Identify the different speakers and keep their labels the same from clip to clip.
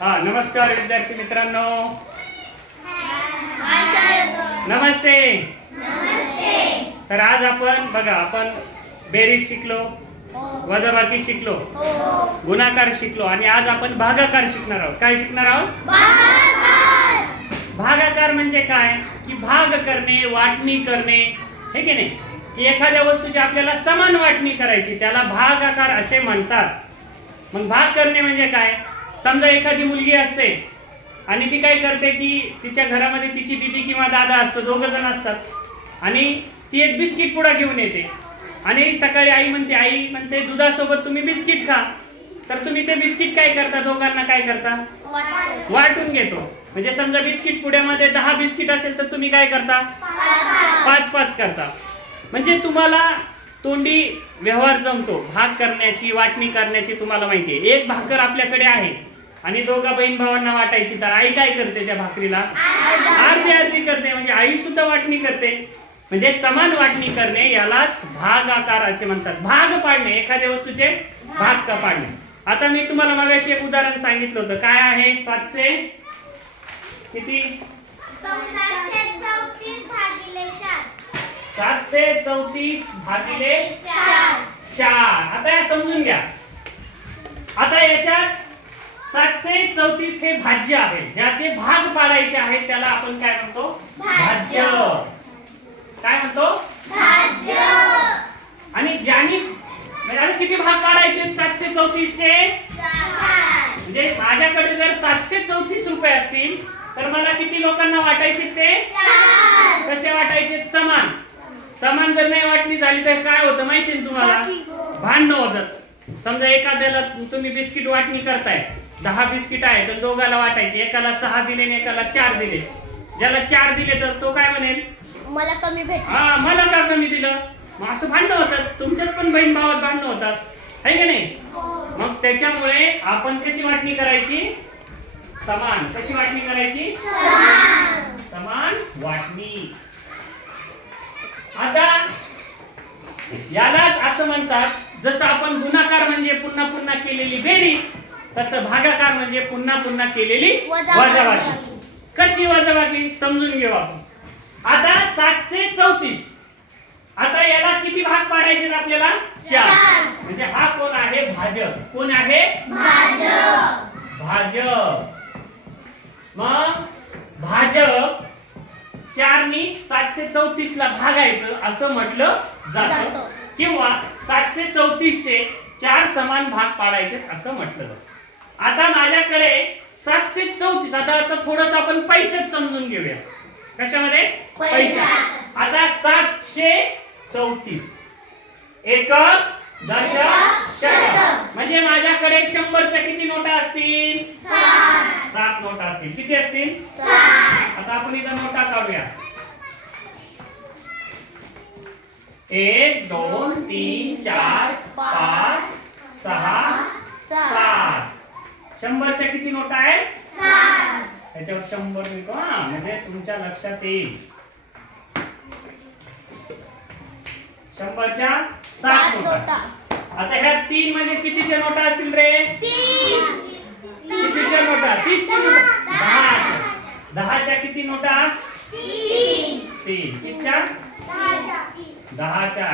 Speaker 1: हा नमस्कार विद्यार्थी मित्रांनो. नमस्ते. तर आज आपण बघा आपण बेरीज शिकलो वजाबाकी शिकलो गुणाकार शिकलो आणि आज आपण भागाकार शिकणार आहोत. काय शिकणार आहोत? भागाकार म्हणजे काय? की भाग करणे वाटणी करणे हे की नाही? की एखाद्या वस्तूची आपल्याला समान वाटणी करायची त्याला भागाकार असे म्हणतात. मग भाग करणे म्हणजे काय? समजा एखादी मुलगी असते आणि ती काय करते की तिच्या घरामध्ये तिची दिदी किंवा दादा असतो दोघं जण असतात. आणि ती एक बिस्किट पुडा घेऊन येते. आणि सकाळी आई म्हणते आई म्हणते दुधासोबत तुम्ही बिस्किट खा. तर तुम्ही ते बिस्किट काय करता? दोघांना काय करता? वाटून. घेतो. म्हणजे समजा बिस्किट पुड्यामध्ये दहा बिस्किट असेल तर तुम्ही काय करता? पाच पाच. करता. म्हणजे तुम्हाला तोंडी व्यवहार जमतो. भाग करण्याची वाटणी करण्याची तुम्हाला माहिती आहे. एक भाकर आपल्याकडे आहे. आणि दोघा बहीण भावांना वाटायची तर आई काय करते त्या भाकरीला? अर्धी अर्धी करते म्हणजे आई सुद्धा वाटणी करते. म्हणजे समान वाटणी करणे यालाच भागाकार असे म्हणतात. भाग पाडणे एखाद्या वस्तूचे भाग का पाडणे? आता मी तुम्हाला मगाशी एक उदाहरण सांगितलं होतं. काय आहे? सातशे? किती? सातशे चौतीस भागिले चार. आता या समजून घ्या. आता याच्यात सातशे चौतीस हे भाज्य आहे. ज्याचे भाग पाडायचे आहेत त्याला आपण काय म्हणतो? भाज्य. काय म्हणतो? आणि ज्याने म्हणजे किती भाग पाडायचे सातशे चौतीस चे म्हणजे माझ्याकडे जर सातशे चौतीस रुपये असतील तर मला किती लोकांना वाटायचे ते? कसे वाटायचे समान. समान जर नाही वाटणी झाली तर काय होतं माहिती तुम्हाला? भांडणं होतं समजा एखाद्याला तुम्ही बिस्किट वाटणी करताय. दहा बिस्किट आहे तर दोघाला वाटायचे. एकाला सहा दिले आणि एकाला चार दिले. ज्याला चार दिले तर तो काय म्हणेल?
Speaker 2: मला कमी भेटले
Speaker 1: हा मला का कमी दिलं? मग असं भांडणं होतात. तुमच्यात पण बहीण भावात भांडणं होतात. आहे की नाही? मग त्याच्यामुळे आपण कशी वाटणी करायची? समान. कशी वाटणी करायची? समान वाटणी. आता यालाच असं म्हणतात जसं आपण गुणाकार म्हणजे पुन्हा पुन्हा केलेली बेरी तसं भागाकार म्हणजे पुन्हा पुन्हा केलेली
Speaker 2: वजाबाकी.
Speaker 1: कशी वजाबाकी? समजून घेऊ आपण. आता सातशे चौतीस. आता याला किती भाग पाडायचे आपल्याला? चार. म्हणजे हा कोण आहे? भाजप. कोण आहे?
Speaker 2: भाजप.
Speaker 1: मग भाजप चारनी सातशे चौतीस ला भागायचं असं म्हटलं जातं.
Speaker 2: जातं.
Speaker 1: किंवा सातशे चौतीस चे चार समान भाग पाडायचे असं म्हटलं जातं. आता माझ्याकडे सातशे चौतीस. आता आता थोडस आपण पैशात समजून घेऊया. कशामध्ये?
Speaker 2: पैसा.
Speaker 1: आता सातशे चौतीस. दशक शतक. म्हणजे माझ्याकडे शंभरच्या किती नोटा असतील?
Speaker 2: सात.
Speaker 1: सात नोटा असतील. किती असतील?
Speaker 2: सात.
Speaker 1: आता आपण इथं नोटा काढूया. एक दोन तीन चार पाच सहा सात शंभरच्या किती नोटा आहेत? त्याच्यावर शंभर लिहितो हा. म्हणजे तुमच्या लक्षात येईल. शंभरच्या सात नोटा. आता ह्या तीन म्हणजे कितीच्या नोटा असतील रे?
Speaker 2: तीस.
Speaker 1: कितीच्या नोटा? तीसच्या नोटा. दहा दहाच्या किती नोटा?
Speaker 2: तीन.
Speaker 1: तीन. कितीच्या? दहाच्या.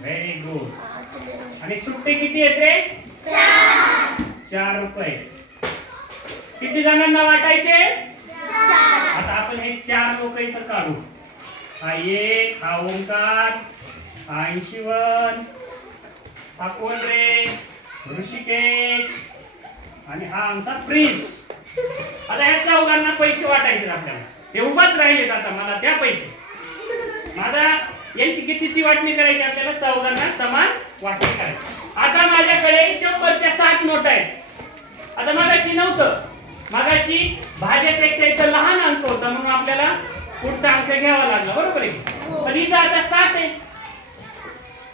Speaker 1: व्हेरी गुड आणि सुट्टे किती आहेत रे?
Speaker 2: चार
Speaker 1: रुपये. किती जणांना वाटायचे?
Speaker 2: चार.
Speaker 1: आता आपण हे चार लोक इथं काढू. हा एक हा ओंकार हा ऐंशीवन हा कोण रे ऋषिकेश आणि हा आमचा प्रिन्स. आता ह्या चौघांना पैसे वाटायचे आपल्याला. ते उभाच राहिलेत आता मला द्या पैसे. माझा यांची कितीची वाटणी करायची आपल्याला? चौघांना समान वाटणी करायची. आता माझ्याकडे शंभरच्या सात नोट आहेत. आता मगाशी नव्हतं. मगाशी भाज्यापेक्षा इथं लहान अंक होता म्हणून आपल्याला पुढचा अंक घ्यावा लागला बरोबर आहे?
Speaker 2: हो.
Speaker 1: पण इथं आता सात आहे.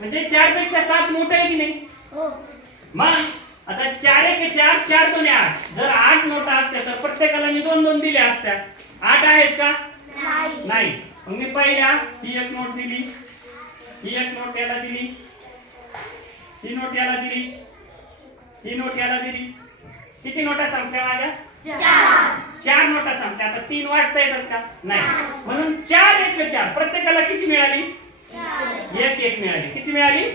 Speaker 1: म्हणजे चारपेक्षा सात मोठं आहे की नाही?
Speaker 2: हो.
Speaker 1: मग आता चार एक चार चार दोन आठ. जर आठ नोटा असत्या तर प्रत्येकाला मी दोन दोन दिल्या असत्या. आठ आहेत का?
Speaker 2: नाही.
Speaker 1: नाही. मग मी पहिल्या ही एक नोट दिली. ही एक नोट याला दिली. ही नोट याला दिली. ही नोट याला दिली. किती नोटा संपल्या माझ्या?
Speaker 2: चार.
Speaker 1: चार नोटा संपल्या. आता तीन वाटता येतात का? नाही. म्हणून चार एक चार. प्रत्येकाला किती मिळाली? एक एक मिळाली. किती मिळाली?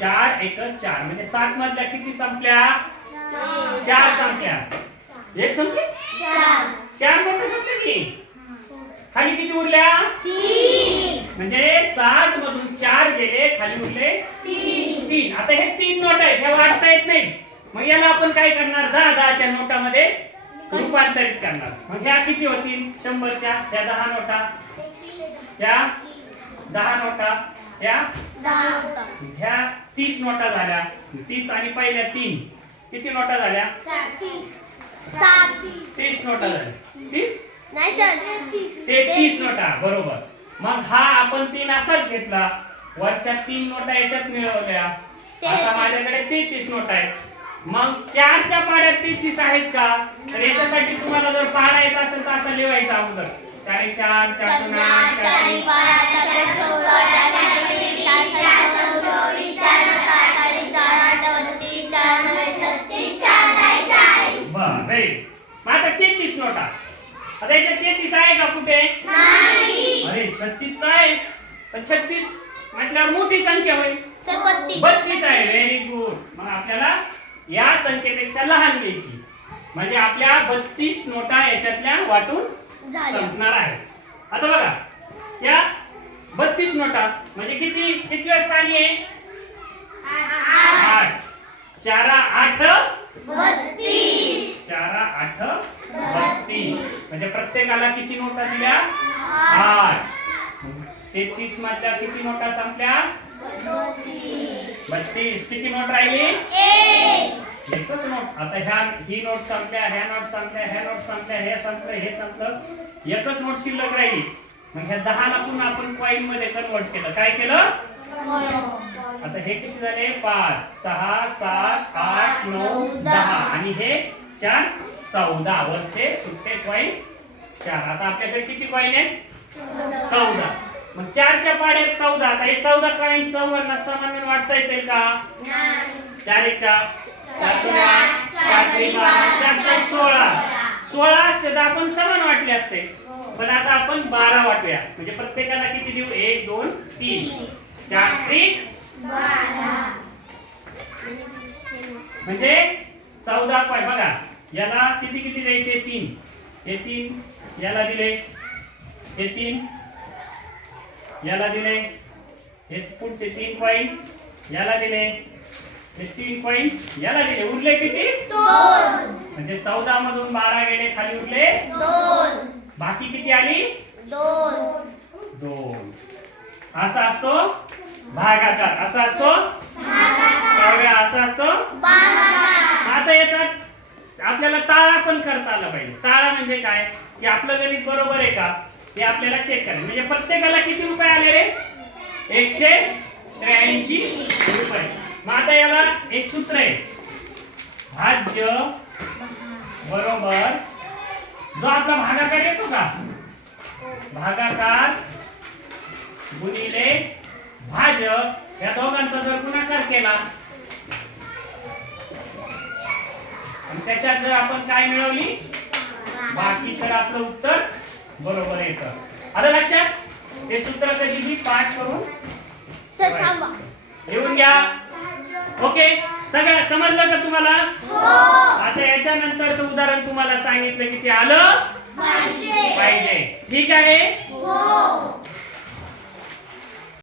Speaker 1: चार एक चार. म्हणजे सात मधल्या किती संपल्या? चार. संपल्या. एक संपली?
Speaker 2: चार.
Speaker 1: चार नोटा संपल्या की? खाली किती उरल्या?
Speaker 2: तीन.
Speaker 1: म्हणजे सात मधून चार गेले खाली उरले
Speaker 2: तीन.
Speaker 1: तीन. आता हे तीन नोट आहेत. ह्या वाटता येत नाही मग याला आपण काय करणार? दहा दहाच्या नोटामध्ये रूपांतरित करणार. मग ह्या किती होतील? शंभरच्या? ह्या दहा नोटा? ह्या दहा नोटा? ह्या ह्या तीस नोटा झाल्या. तीस आणि पहिल्या तीन. किती नोटा झाल्या? तीस नोटा झाल्या. तीस?
Speaker 2: नाही सर.
Speaker 1: तेहतीस नोटा. बरोबर. मग हा आपण तीन असाच घेतला. वरच्या तीन नोटा याच्यात मिळवल्या. आता माझ्याकडे तेहतीस नोटा आहेत. मग चारच्या पाड्यात तेहतीस आहेत का तर याच्यासाठी तुम्हाला जर पाडा येत असेल तर असं लिहायचं अगोदर चारी चार चार आता तेहतीस नोटा आता याच्यात तेहतीस आहे का कुठे
Speaker 2: नाही
Speaker 1: अरे छत्तीस नाही पण छत्तीस म्हटल्यावर मोठी संख्या होईल
Speaker 2: बत्तीस
Speaker 1: आहे व्हेरी गुड मग आपल्याला या संख्येपेक्षा लहान घ्यायची. म्हणजे आपल्या बत्तीस नोटा याच्यातल्या वाटून संपणार आहे. आता बघा या बत्तीस नोटा म्हणजे किती किती वाजता आली आहे?
Speaker 2: आठ.
Speaker 1: चारा आठ
Speaker 2: बत्तीस.
Speaker 1: चारा आठ बत्तीस. म्हणजे प्रत्येकाला किती नोटा दिल्या?
Speaker 2: आठ.
Speaker 1: तेहतीस मधल्या किती नोटा संपल्या?
Speaker 2: बत्तीस.
Speaker 1: बत्तीस. किती नोट राहिली? एकच नोट आता ह्या ही नोट संपल्या ह्या नोट संपल्या ह्या नोट संपल्या हे संपलं हे संपलं. एकच नोट शिल्लक राहील. मग ह्या दहाला पुन्हा आपण कॉईन मध्ये कन्वर्ट केलं. काय केलं? आता हे किती झाले? पाच सहा सात आठ नऊ दहा. आणि हे चार चौदा. वरचे सुट्टे कॉईन चार. आता आपल्याकडे किती कॉईन आहे चौदा. मग चारच्या पाड्यात चौदा. आता हे चौदा कॉईन चौवरला समान वाटता येतील का? चार एक चार चार सोळा. सोळा. असते तर आपण समान वाटले असते. पण आता आपण बारा वाटूया. म्हणजे प्रत्येकाला किती देऊ? एक दोन तीन. चार त्रिक. म्हणजे चौदा पॉईंट बघा याला किती किती द्यायचे? तीन. हे तीन. याला दिले? हे तीन. याला दिले. हे पुढचे तीन पॉईंट याला दिले. हे तीन पॉईंट याला दिले. उरले किती? म्हणजे चौदा मधून बारा गेले खाली उरले?
Speaker 2: दोन.
Speaker 1: बाकी किती आली?
Speaker 2: दोन.
Speaker 1: दोन. असा असतो भागाकार. असा असतो असा असतो आता याचा आपल्याला ताळा पण करता आला पाहिजे. ताळा म्हणजे काय? की आपलं गणित बरोबर आहे का? हे आपल्याला चेक करायचं. म्हणजे प्रत्येकाला किती रुपये आले रे? एकशे त्र्याऐंशी रुपये. मग आता याला एक सूत्र आहे. भाज्य बरोबर. जो आपला भागाकार येतो का? भागाकार गुणिले भाज या दोघांचा जर गुणाकार केला आणि त्याच्यात जर आपण काय मिळवली? बाकी तर आपलं उत्तर बरोबर येतं. आलं लक्षात? हे सूत्र कधी बी पाठ करून लिहून घ्या. ओके? सगळं समजलं का तुम्हाला? आता याच्यानंतरचं उदाहरण तुम्हाला सांगितलं की ते आलं
Speaker 2: पाहिजे.
Speaker 1: पाहिजे. ठीक आहे?
Speaker 2: हो.